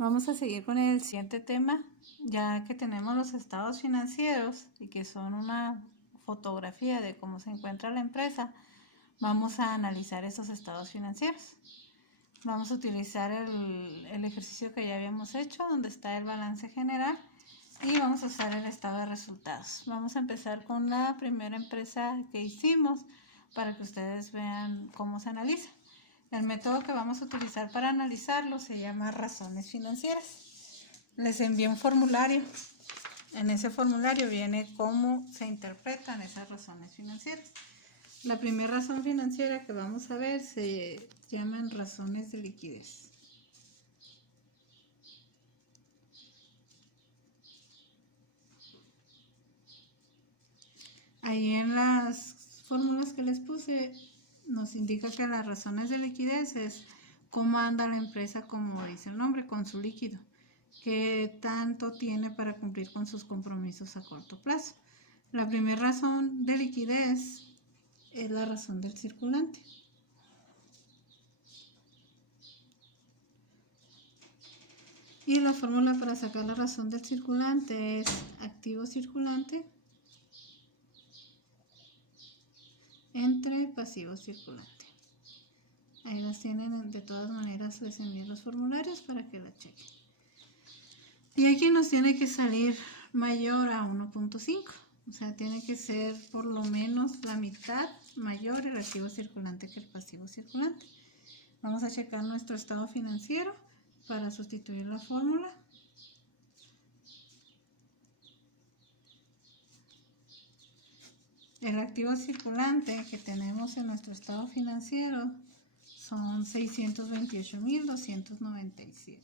Vamos a seguir con el siguiente tema, ya que tenemos los estados financieros y que son una fotografía de cómo se encuentra la empresa. Vamos a analizar esos estados financieros. Vamos a utilizar el ejercicio que ya habíamos hecho, donde está el balance general, y vamos a usar el estado de resultados. Vamos a empezar con la primera empresa que hicimos para que ustedes vean cómo se analiza. El método que vamos a utilizar para analizarlo se llama razones financieras. Les envié un formulario. En ese formulario viene cómo se interpretan esas razones financieras. La primera razón financiera que vamos a ver se llaman razones de liquidez. Ahí en las fórmulas que les puse nos indica que las razones de liquidez es cómo anda la empresa, como dice el nombre, con su líquido, qué tanto tiene para cumplir con sus compromisos a corto plazo. La primera razón de liquidez es la razón del circulante. Y la fórmula para sacar la razón del circulante es activo circulante entre pasivo circulante. Ahí las tienen, de todas maneras les envío los formularios para que la chequen. Y aquí nos tiene que salir mayor a 1.5, o sea, tiene que ser por lo menos la mitad mayor el activo circulante que el pasivo circulante. Vamos a checar nuestro estado financiero para sustituir la fórmula. El activo circulante que tenemos en nuestro estado financiero son 628.297.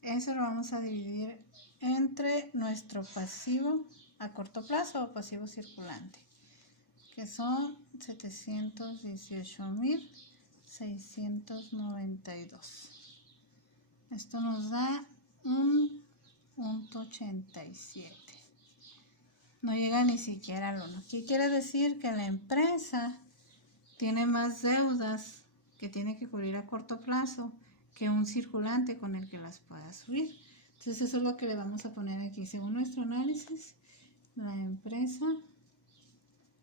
Eso lo vamos a dividir entre nuestro pasivo a corto plazo o pasivo circulante, que son 718.692. Esto nos da 1.87. No llega ni siquiera al 1. ¿Qué quiere decir? Que la empresa tiene más deudas que tiene que cubrir a corto plazo que un circulante con el que las pueda subir. Entonces eso es lo que le vamos a poner aquí. Según nuestro análisis, la empresa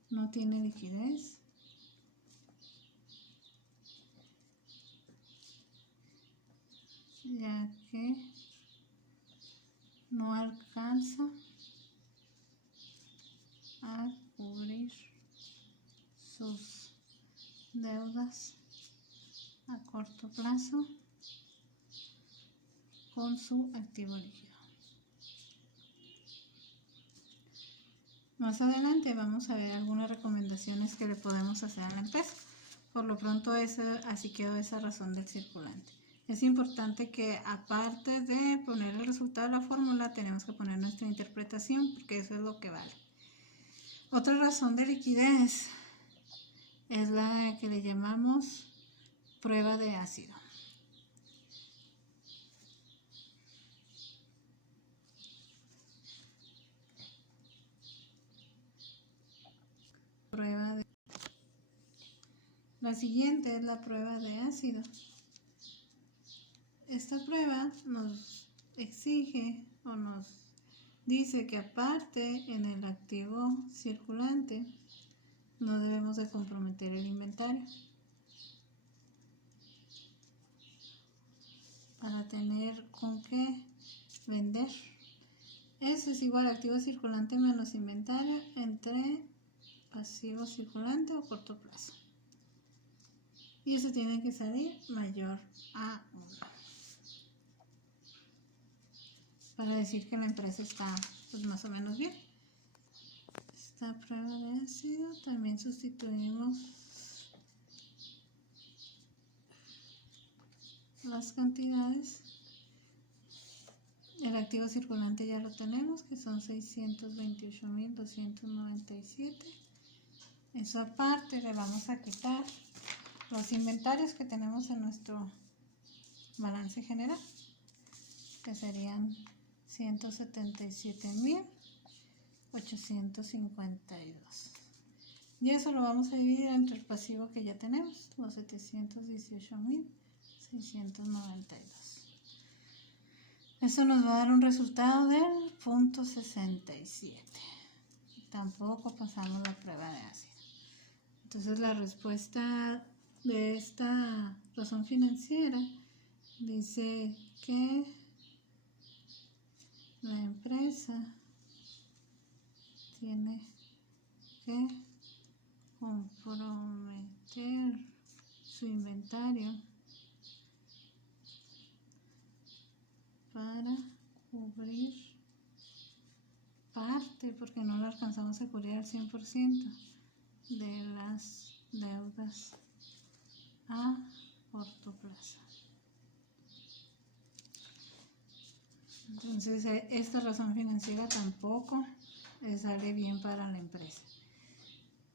no tiene liquidez ya que no alcanza a cubrir sus deudas a corto plazo con su activo líquido. Más adelante vamos a ver algunas recomendaciones que le podemos hacer a la empresa. Por lo pronto así quedó esa razón del circulante. Es importante que, aparte de poner el resultado de la fórmula, tenemos que poner nuestra interpretación, porque eso es lo que vale. Otra razón de liquidez es la que le llamamos prueba de ácido. La siguiente es la prueba de ácido. Esta prueba nos exige o nos dice que, aparte, en el activo circulante no debemos de comprometer el inventario para tener con qué vender. Eso es igual a activo circulante menos inventario entre pasivo circulante o corto plazo. Y eso tiene que salir mayor a 1. Para decir que la empresa está pues más o menos bien. Esta prueba de ácido también sustituimos las cantidades. El activo circulante ya lo tenemos, que son 628.297. Eso aparte le vamos a quitar los inventarios que tenemos en nuestro balance general, que serían 177.852. Y eso lo vamos a dividir entre el pasivo que ya tenemos, los 718.692. 692. Eso nos va a dar un resultado del 0.67. Tampoco pasamos la prueba de ácido. Entonces la respuesta de esta razón financiera dice que la empresa tiene que comprometer su inventario para cubrir parte, porque no lo alcanzamos a cubrir al 100% de las deudas a corto plazo. Entonces esta razón financiera tampoco sale bien para la empresa.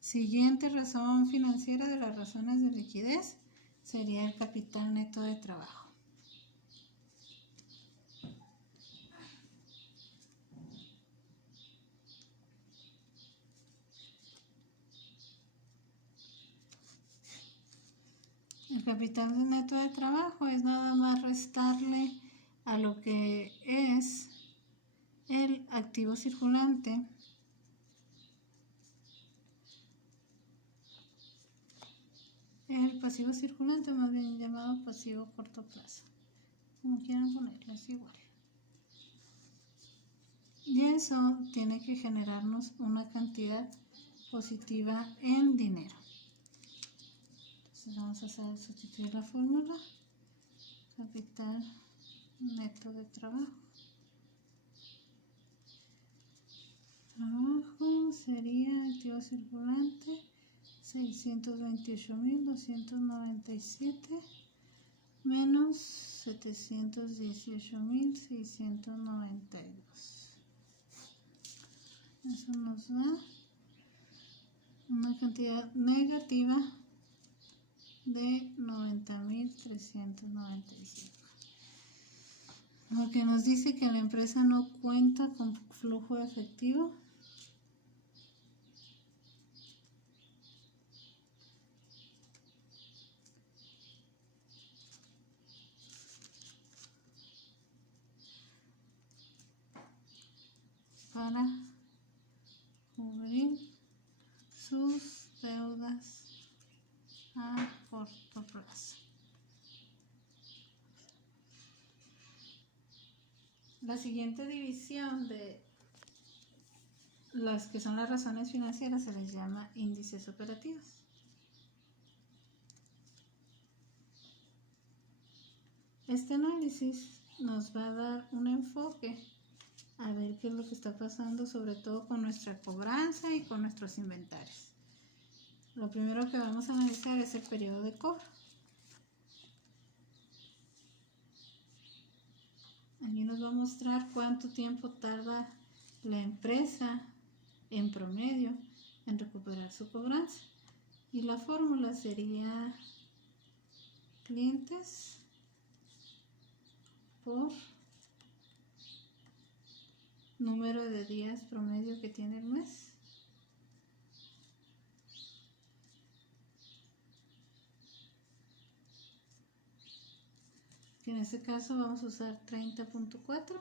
Siguiente razón financiera de las razones de liquidez sería el capital neto de trabajo. El capital neto de trabajo es nada más restarle a lo que es el activo circulante el pasivo circulante, más bien llamado pasivo corto plazo, como quieran ponerlo, es igual. Y eso tiene que generarnos una cantidad positiva en dinero. Entonces vamos a sustituir la fórmula. Capital neto de trabajo. Trabajo sería activo circulante 628.297 menos 718.692. Eso nos da una cantidad negativa de 90.395. Lo que nos dice que la empresa no cuenta con flujo efectivo. Para cubrir sus deudas a corto plazo. La siguiente división de las que son las razones financieras se les llama índices operativos. Este análisis nos va a dar un enfoque a ver qué es lo que está pasando, sobre todo con nuestra cobranza y con nuestros inventarios. Lo primero que vamos a analizar es el periodo de cobro. Aquí nos va a mostrar cuánto tiempo tarda la empresa en promedio en recuperar su cobranza. Y la fórmula sería clientes por número de días promedio que tiene el mes. Que en este caso vamos a usar 30.4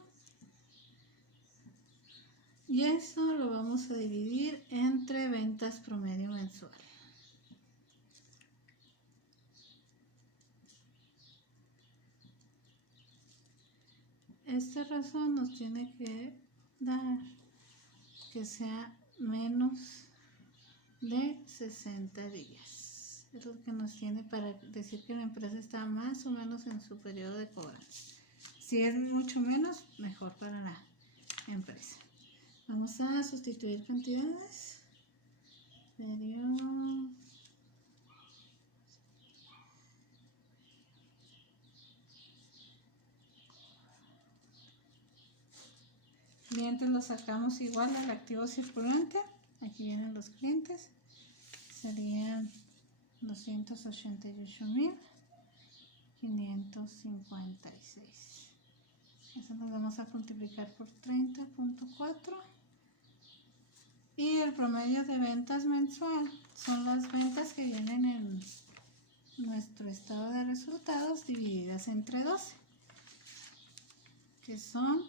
y eso lo vamos a dividir entre ventas promedio mensual. Esta razón nos tiene que dar que sea menos de 60 días. Es lo que nos tiene para decir que la empresa está más o menos en su periodo de cobranza. Si es mucho menos, mejor para la empresa. Vamos a sustituir cantidades. Periodo. Clientes los sacamos igual al activo circulante. Aquí vienen los clientes. Serían 288.556. Eso lo vamos a multiplicar por 30.4. Y el promedio de ventas mensual son las ventas que vienen nuestro estado de resultados divididas entre 12, que son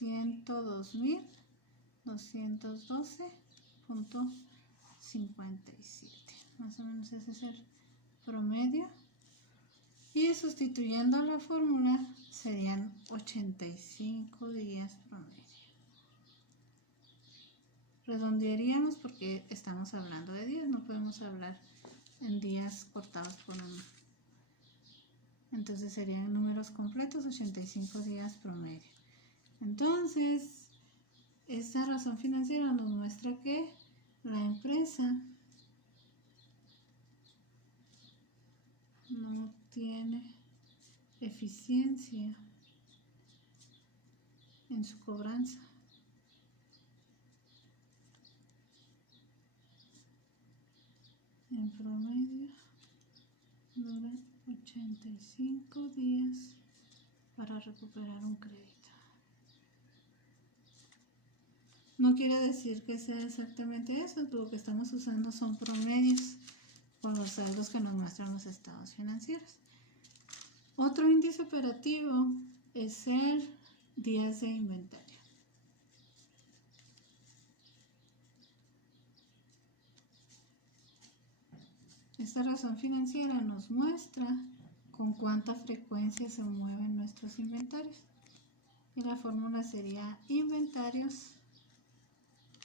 102.212.57. Más o menos ese es el promedio. Y sustituyendo la fórmula serían 85 días promedio. Redondearíamos porque estamos hablando de días, no podemos hablar en días cortados por uno. Entonces serían números completos, 85 días promedio. Entonces, esta razón financiera nos muestra que la empresa no tiene eficiencia en su cobranza. En promedio dura 85 días para recuperar un crédito. No quiere decir que sea exactamente eso, lo que estamos usando son promedios con los saldos que nos muestran los estados financieros. Otro índice operativo es el días de inventario. Esta razón financiera nos muestra con cuánta frecuencia se mueven nuestros inventarios. Y la fórmula sería inventarios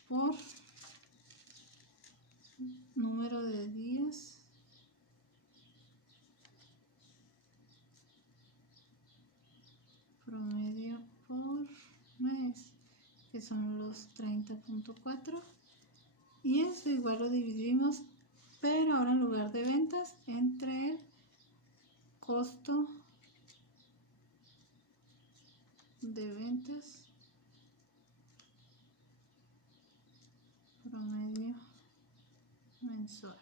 por número de días promedio por mes, que son los 30.4, y eso igual lo dividimos, pero ahora en lugar de ventas, entre el costo de ventas promedio mensual.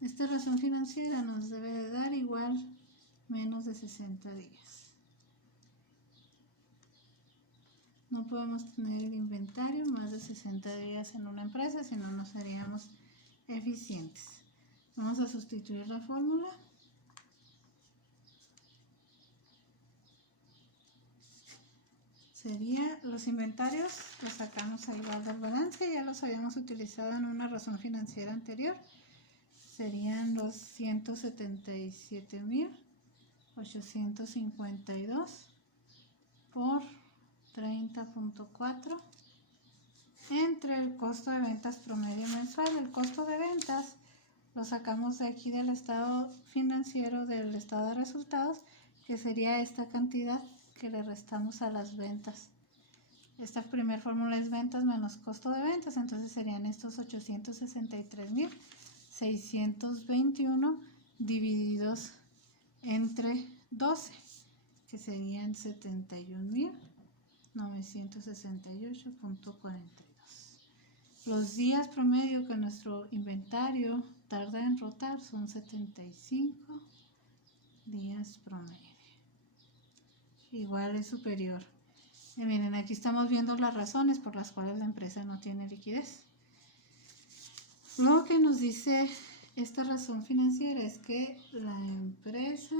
Esta razón financiera nos debe de dar igual menos de 60 días. No podemos tener el inventario más de 60 días en una empresa, si no, no seríamos eficientes. Vamos a sustituir la fórmula. Sería los inventarios, los sacamos igual del balance, ya los habíamos utilizado en una razón financiera anterior. Serían los 177.852 por 30.4 entre el costo de ventas promedio mensual. El costo de ventas lo sacamos de aquí del estado financiero, del estado de resultados, que sería esta cantidad que le restamos a las ventas. Esta primera fórmula es ventas menos costo de ventas, entonces serían estos 863.621 divididos entre 12, que serían 71.968.42. Los días promedio que nuestro inventario tarda en rotar son 75 días promedio. Igual es superior. Y miren, aquí estamos viendo las razones por las cuales la empresa no tiene liquidez. Lo que nos dice esta razón financiera es que la empresa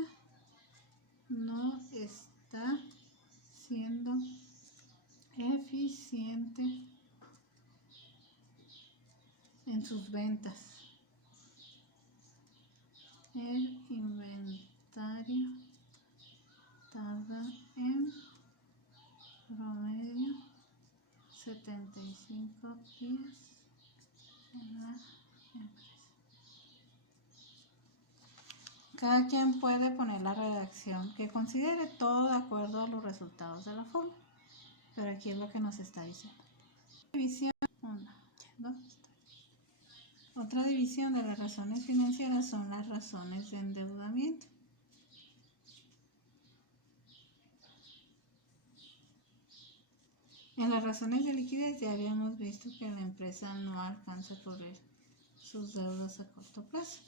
no está siendo eficiente en sus ventas. El inventario tarda en promedio 75 días en la empresa. Cada quien puede poner la redacción que considere, todo de acuerdo a los resultados de la fórmula, pero aquí es lo que nos está diciendo. División 1, 2, 3. Otra división de las razones financieras son las razones de endeudamiento. En las razones de liquidez ya habíamos visto que la empresa no alcanza a cubrir sus deudas a corto plazo.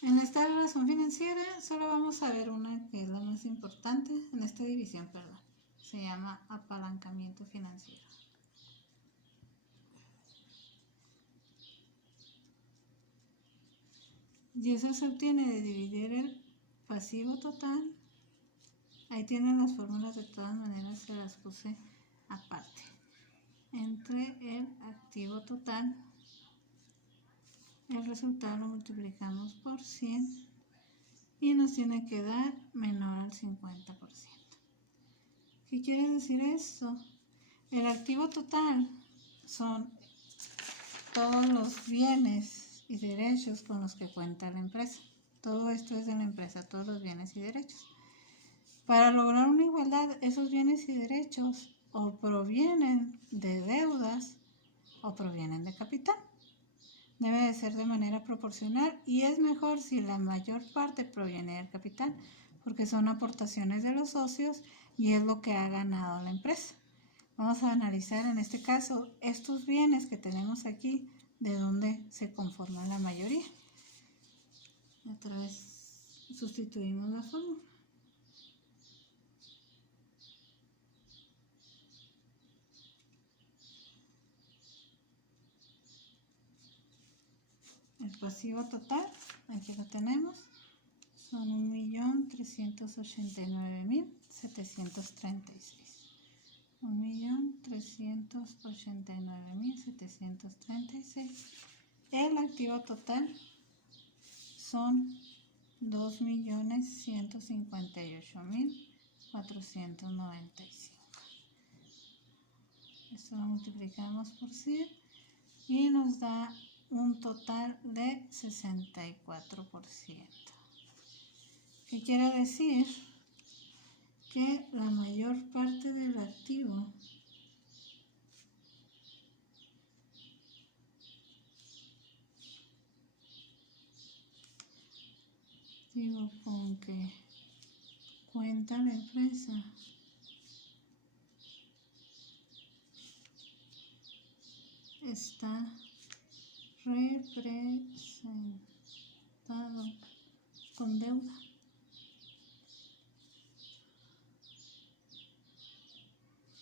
En esta razón financiera solo vamos a ver una que es la más importante, en esta división, perdón. Se llama apalancamiento financiero. Y eso se obtiene de dividir el pasivo total. Ahí tienen las fórmulas, de todas maneras se las puse aparte. Entre el activo total, el resultado lo multiplicamos por 100 y nos tiene que dar menor al 50%. ¿Qué quiere decir esto? El activo total son todos los bienes y derechos con los que cuenta la empresa. Todo esto es de la empresa, todos los bienes y derechos. Para lograr una igualdad, esos bienes y derechos o provienen de deudas o provienen de capital. Debe de ser de manera proporcional y es mejor si la mayor parte proviene del capital, porque son aportaciones de los socios y es lo que ha ganado la empresa. Vamos a analizar en este caso estos bienes que tenemos aquí, de dónde se conforma la mayoría. Otra vez sustituimos la fórmula. El pasivo total, aquí lo tenemos, son 1.389.736. 1.389.736. El activo total son 2.158.495. Esto lo multiplicamos por 100 y nos da un total de 64%. ¿Qué quiere decir? Que la mayor parte del activo con que cuenta la empresa está representado con deuda.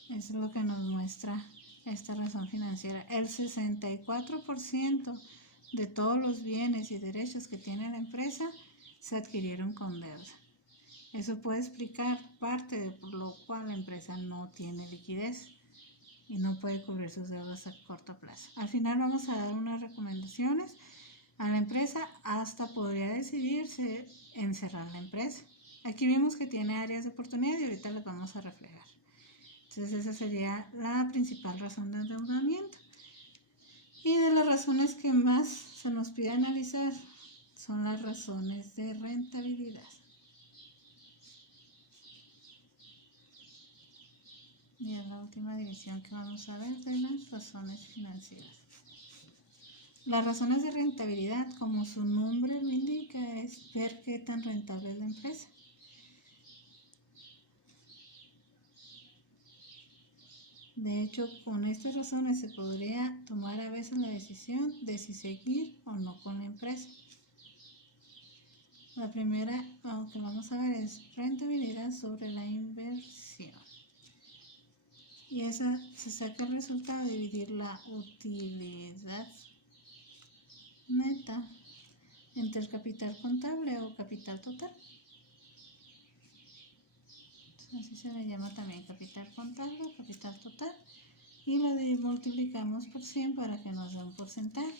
Eso es lo que nos muestra esta razón financiera. El 64% de todos los bienes y derechos que tiene la empresa se adquirieron con deuda. Eso puede explicar parte de por lo cual la empresa no tiene liquidez y no puede cubrir sus deudas a corto plazo. Al final vamos a dar unas recomendaciones a la empresa, hasta podría decidirse en cerrar la empresa. Aquí vimos que tiene áreas de oportunidad y ahorita las vamos a reflejar. Entonces esa sería la principal razón de endeudamiento. Y de las razones que más se nos pide analizar son las razones de rentabilidad. Y es la última división que vamos a ver de las razones financieras. Las razones de rentabilidad, como su nombre lo indica, es ver qué tan rentable es la empresa. De hecho, con estas razones se podría tomar a veces la decisión de si seguir o no con la empresa. La primera, aunque vamos a ver, es rentabilidad sobre la inversión. Y esa se saca el resultado de dividir la utilidad neta entre el capital contable o capital total. Así se le llama también capital contable o capital total. Y lo multiplicamos por 100 para que nos dé un porcentaje.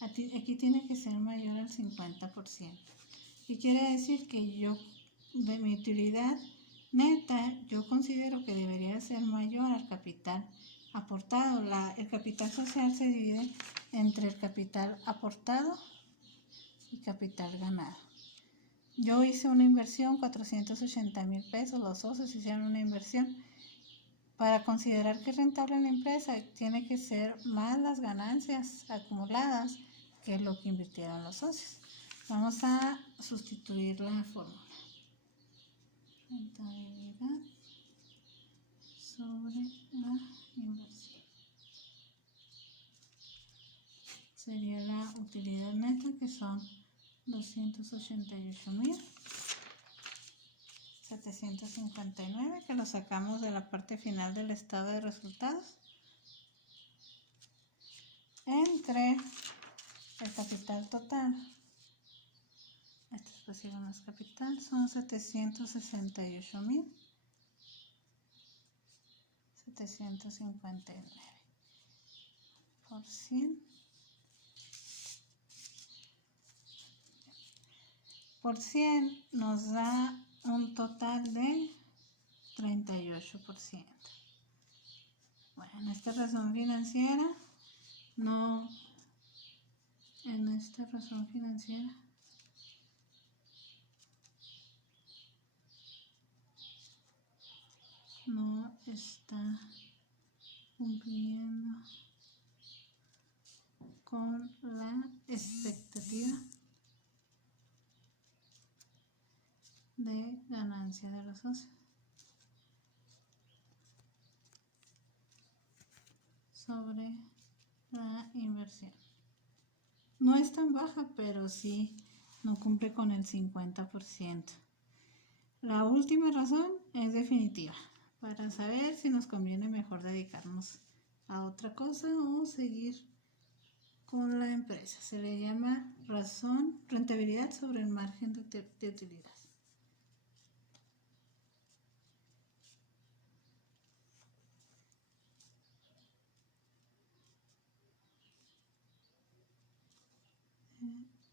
Aquí tiene que ser mayor al 50%. Y quiere decir que yo, de mi utilidad neta, yo considero que debería ser mayor al capital aportado. El capital social se divide entre el capital aportado y capital ganado. Yo hice una inversión, 480,000 pesos, los socios hicieron una inversión. Para considerar que es rentable la empresa, tiene que ser más las ganancias acumuladas que lo que invirtieron los socios. Vamos a sustituir la fórmula. Rentabilidad sobre la inversión. Sería la utilidad neta, que son 288,759, que lo sacamos de la parte final del estado de resultados, entre el capital total recibe más capital, son 768.759 por 100. Por 100 nos da un total de 38%. Bueno, esta razón financiera no está cumpliendo con la expectativa de ganancia de los socios sobre la inversión. No es tan baja, pero sí no cumple con el 50%. La última razón es definitiva, para saber si nos conviene mejor dedicarnos a otra cosa o seguir con la empresa. Se le llama razón rentabilidad sobre el margen de utilidad.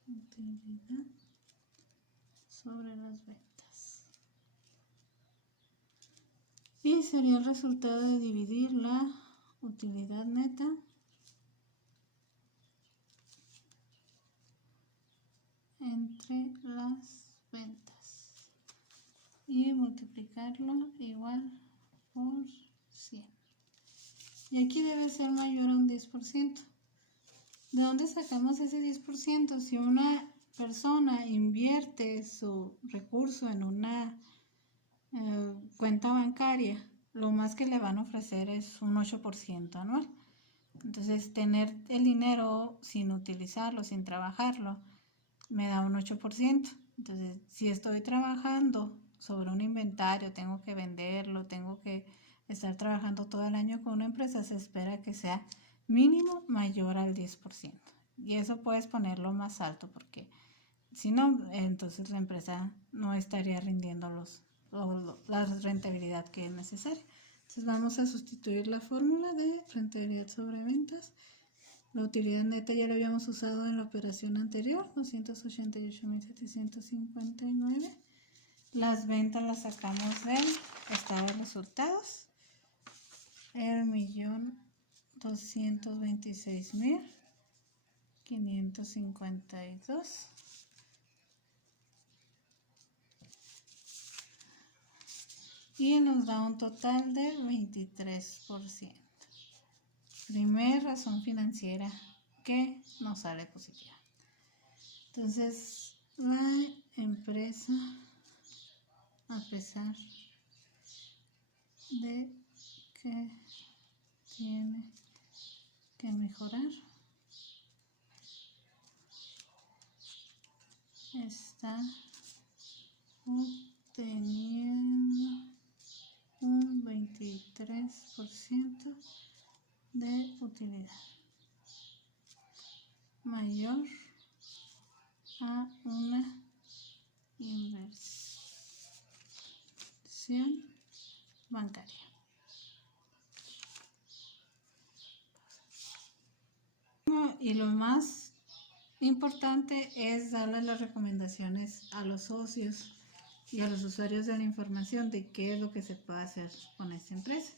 Utilidad sobre las ventas. Y sería el resultado de dividir la utilidad neta entre las ventas y multiplicarlo igual por 100. Y aquí debe ser mayor a un 10%. ¿De dónde sacamos ese 10%? Si una persona invierte su recurso en una cuenta bancaria, lo más que le van a ofrecer es un 8% anual. Entonces, tener el dinero sin utilizarlo, sin trabajarlo, me da un 8%. Entonces, si estoy trabajando sobre un inventario, tengo que venderlo, tengo que estar trabajando todo el año con una empresa, se espera que sea mínimo mayor al 10%. Y eso puedes ponerlo más alto porque si no, entonces la empresa no estaría rindiendo la rentabilidad que es necesaria. Entonces vamos a sustituir la fórmula de rentabilidad sobre ventas. La utilidad neta ya la habíamos usado en la operación anterior, 288.759. Las ventas las sacamos del estado de resultados. 1.226.552. Y nos da un total de 23%. Primer razón financiera que nos sale positiva. Entonces, la empresa, a pesar de que tiene que mejorar, está obteniendo un 23% de utilidad mayor a una inversión bancaria. Y lo más importante es darle las recomendaciones a los socios y a los usuarios de la información de qué es lo que se puede hacer con esta empresa.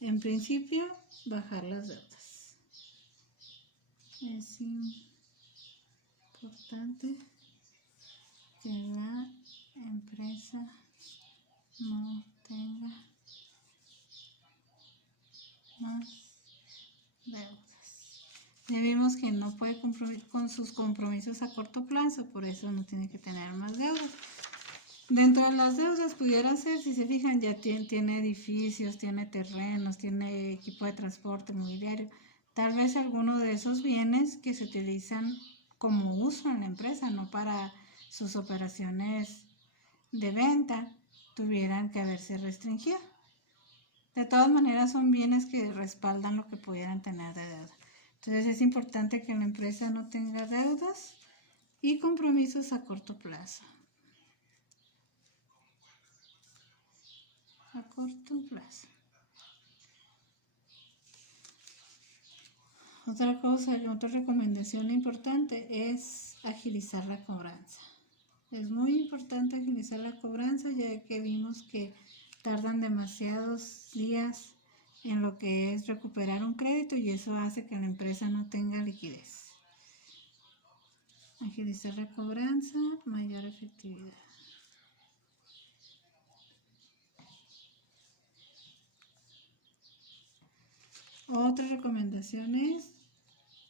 En principio, bajar las deudas. Es importante que la empresa no tenga más deudas. Ya vimos que no puede cumplir con sus compromisos a corto plazo, por eso no tiene que tener más deudas. Dentro de las deudas pudiera ser, si se fijan, ya tiene edificios, tiene terrenos, tiene equipo de transporte, mobiliario. Tal vez alguno de esos bienes que se utilizan como uso en la empresa, no para sus operaciones de venta, tuvieran que haberse restringido. De todas maneras, son bienes que respaldan lo que pudieran tener de deuda. Entonces es importante que la empresa no tenga deudas y compromisos a corto plazo. A corto plazo. Otra cosa, otra recomendación importante es agilizar la cobranza. Es muy importante agilizar la cobranza, ya que vimos que tardan demasiados días en lo que es recuperar un crédito y eso hace que la empresa no tenga liquidez. Agilizar la cobranza, mayor efectividad. Otra recomendación es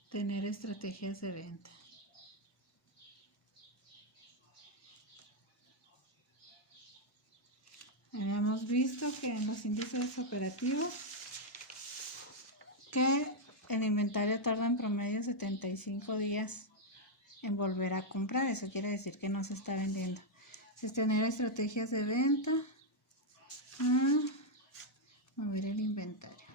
tener estrategias de venta. Habíamos visto que en los índices operativos que el inventario tarda en promedio 75 días en volver a comprar. Eso quiere decir que no se está vendiendo. Entonces, tener estrategias de venta a mover el inventario.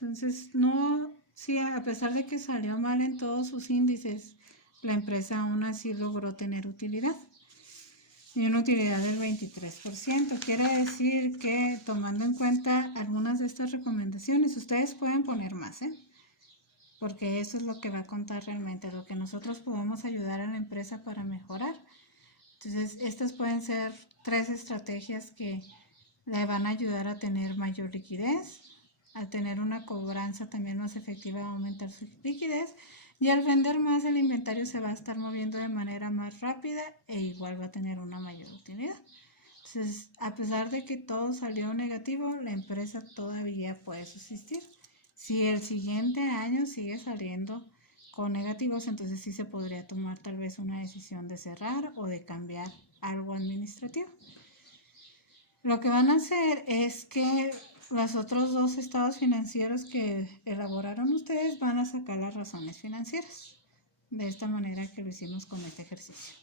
Entonces, sí, a pesar de que salió mal en todos sus índices, la empresa aún así logró tener utilidad. Y una utilidad del 23%. Quiere decir que tomando en cuenta algunas de estas recomendaciones, ustedes pueden poner más, porque eso es lo que va a contar realmente, lo que nosotros podemos ayudar a la empresa para mejorar. Entonces, estas pueden ser 3 estrategias que le van a ayudar a tener mayor liquidez, a tener una cobranza también más efectiva, a aumentar su liquidez, y al vender más el inventario se va a estar moviendo de manera más rápida e igual va a tener una mayor utilidad. Entonces, a pesar de que todo salió negativo, la empresa todavía puede subsistir. Si el siguiente año sigue saliendo con negativos, entonces sí se podría tomar tal vez una decisión de cerrar o de cambiar algo administrativo. Lo que van a hacer es que los otros 2 estados financieros que elaboraron ustedes van a sacar las razones financieras, de esta manera que lo hicimos con este ejercicio.